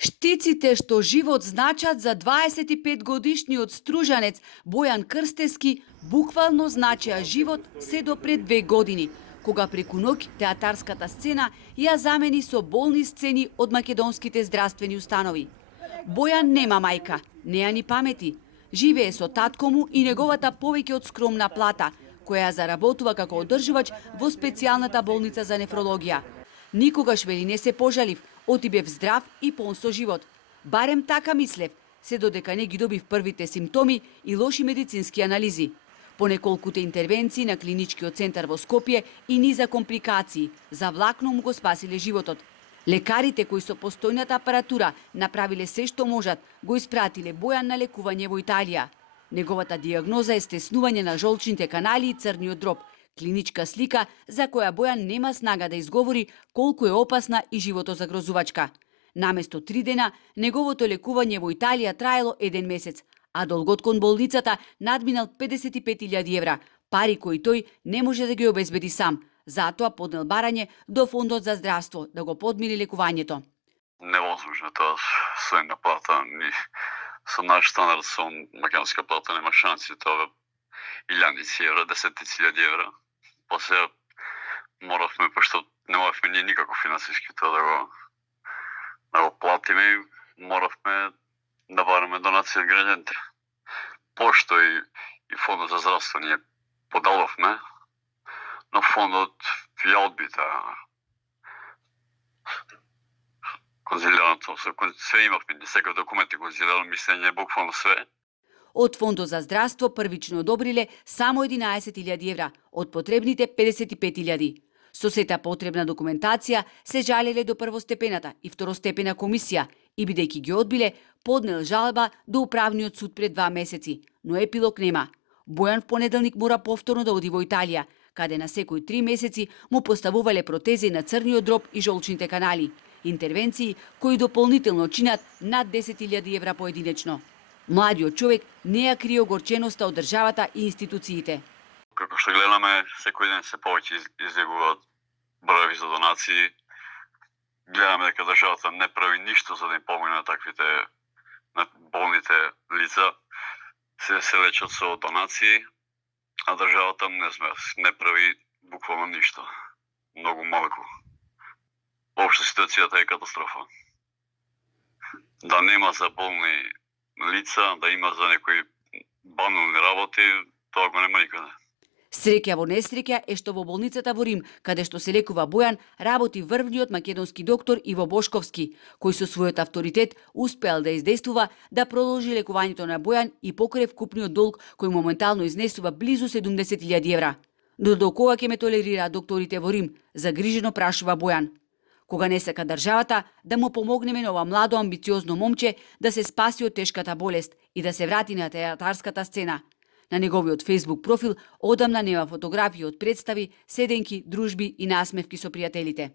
Штиците што живот значат за 25-годишниот стружанец Бојан Крстевски буквално значеа живот се до пред 2 години, кога преку ноќ театарската сцена ја замени со болни сцени од македонските здравствени установи. Бојан нема мајка, неа ни памети. Живее со татко му и неговата повеќе од скромна плата, која ја заработува како одржувач во специјалната болница за нефрологија. Никогаш, вели, не се пожалив, оти бев здрав и полн со живот. Барем така мислев, се додека не ги добив првите симптоми и лоши медицински анализи. По неколкуте интервенции на клиничкиот центар во Скопје и низа компликации, за влакно му го спасиле животот. Лекарите кои со постојната апаратура направиле се што можат, го испратиле Бојан на лекување во Италија. Неговата диагноза е стеснување на жолчните канали и црниот дроб, клиничка слика за која Бојан нема снага да изговори колку е опасна и животозагрозувачка. Наместо 3 дена, неговото лекување во Италија траело 1 месец, а долгот кон болницата надминал 55.000 евра, пари кои тој не може да ги обезбеди сам. Затоа поднел барање до Фондот за здравство да го подмири лекувањето. Невозможно тоа со една плата, ни со наш стандард, со македонска плата нема шанси, тоа 1000 евра, 10.000 евра. После моравме, пошто немавме ние никако финансиски тоа да го платиме, моравме да бараме донација од граѓаните. Пошто и Фондот за здравство ние подаловме, но фондот ја одби конзилијарното, све имавме, секој документи конзилијарно мислење, буквално све. Од Фондот за здравство првично одобриле само 11.000 евра од потребните 55.000. Со сета потребна документација се жалеле до првостепената и второстепена комисија и бидејќи ги одбиле, поднел жалба до управниот суд пред 2 месеци, но епилог нема. Бојан в понеделник мора повторно да оди во Италија, каде на секои 3 месеци му поставувале протези на црниот дроб и жолчните канали, интервенции кои дополнително чинат над 10.000 евра поединечно. Младиот човек не ја крие огорченоста од државата и институциите. Како што гледаме, секој ден се повеќе излегуваат броеви за донации. Гледаме дека државата не прави ништо за да им помогне на таквите на болните лица. Се лечат со донации, а државата не прави буквално ништо. Многу малку. Обшто ситуацијата е катастрофа. Да нема за болни лица, да има за некои банални работи, тоа го нема никаде. Среќа во несреќа е што во болницата во Рим, каде што се лекува Бојан, работи врвниот македонски доктор Иво Бошковски, кој со својот авторитет успеал да издействува да продолжи лекувањето на Бојан и покрие вкупниот долг кој моментално изнесува близу 70.000 евра. Но до кога ќе ме толерираат докторите во Рим, загрижено прашува Бојан. Кога не сака државата да му помогнеме на ова младо амбициозно момче да се спаси од тешката болест и да се врати на театарската сцена. На неговиот Facebook профил одамна нема фотографии од представи, седенки, дружби и насмевки со пријателите.